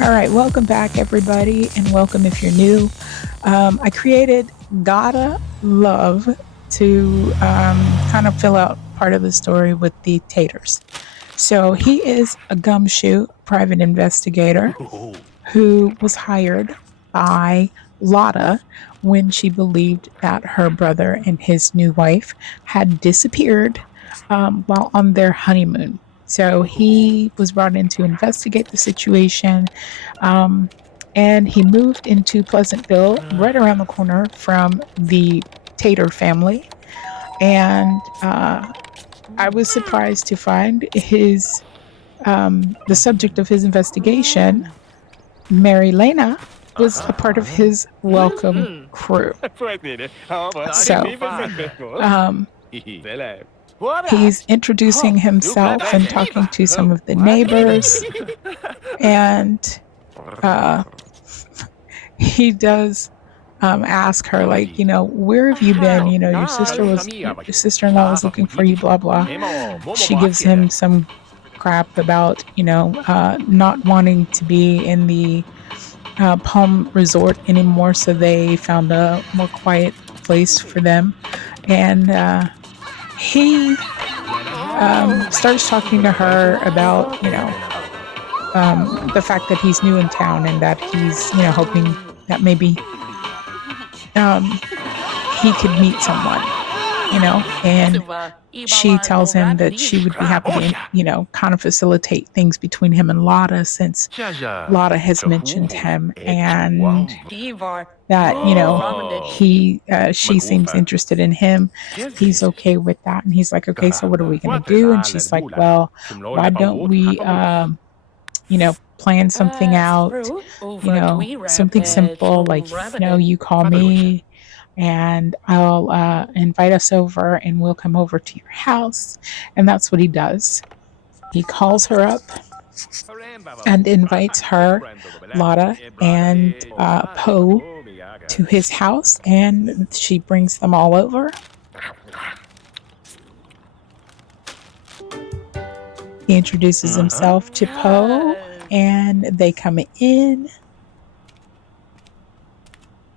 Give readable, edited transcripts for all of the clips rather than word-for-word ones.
All right, welcome back, everybody, and welcome if you're new. I created Gotta Love to kind of fill out part of the story with the Tators. So he is a gumshoe private investigator who was hired by Lotta when she believed that her brother and his new wife had disappeared while on their honeymoon. So he was brought in to investigate the situation. Um, and he moved into Pleasantville, right around the corner from the Tator family. And I was surprised to find the subject of his investigation, Mary Lena, was a part of his welcome crew. So um, he's introducing himself and talking to some of the neighbors, and he does ask her, like, where have you been? Your sister-in-law was looking for you, blah blah. She gives him some crap about not wanting to be in the Palm Resort anymore, so they found a more quiet place for them. And he starts talking to her about the fact that he's new in town and that he's hoping that maybe he could meet someone, and she tells him that she would be happy to, kind of facilitate things between him and Lotta, since Lotta has mentioned him, and that, she seems interested in him. He's okay with that. And he's like, okay, so what are we going to do? And she's like, well, why don't we, plan something out, something simple, like, you call me and I'll invite us over and we'll come over to your house. And that's what he does. He calls her up and invites her, Lotta, and Poe to his house, and she brings them all over. He introduces himself to Poe, and they come in.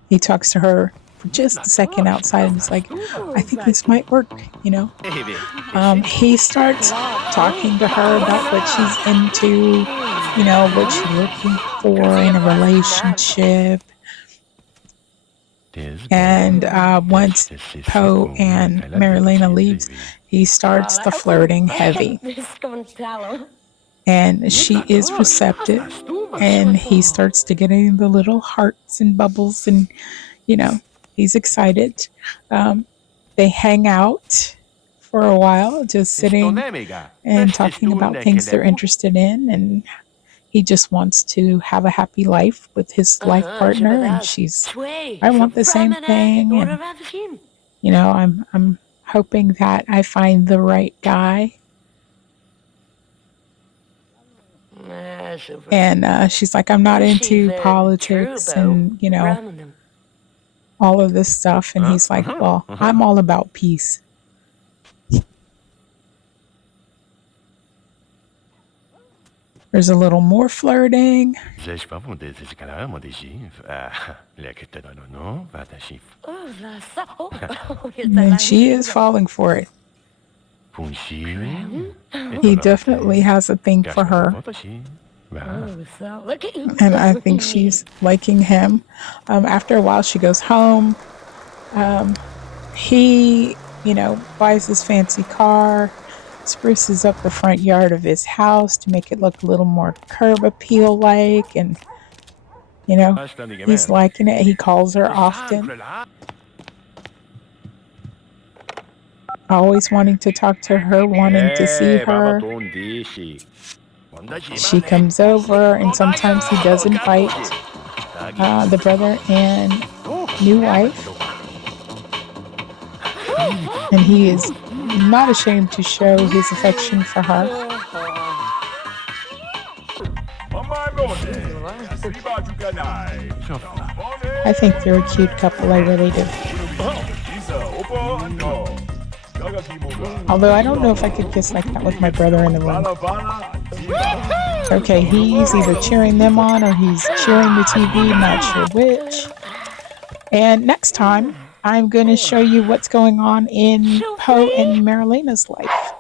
He talks to her for just a second outside and is like, I think this might work, He starts talking to her about what she's into, what she's looking for in a relationship. And once Poe and Marilena leaves, he starts the flirting heavy. And she is receptive, and he starts to get in the little hearts and bubbles, and he's excited. They hang out for a while, just sitting and talking about things they're interested in, and he just wants to have a happy life with his life partner, and I want the same thing, and I'm hoping that I find the right guy. And she's like, I'm not into politics and all of this stuff. And he's like, well, I'm all about peace. There's a little more flirting. And she is falling for it. He definitely has a thing for her. And I think she's liking him. After a while, she goes home. He, buys this fancy car, spruces up the front yard of his house to make it look a little more curb appeal like, and he's liking it. He calls her often, always wanting to talk to her, wanting to see her. She comes over, and sometimes he does invite the brother and new wife, and he is not ashamed to show his affection for her. I think they're a cute couple, I really do. Although I don't know if I could kiss like that with my brother in the room. Okay, he's either cheering them on or he's cheering the TV, not sure which. And next time, I'm going to show you what's going on in Poe and Marilina's life.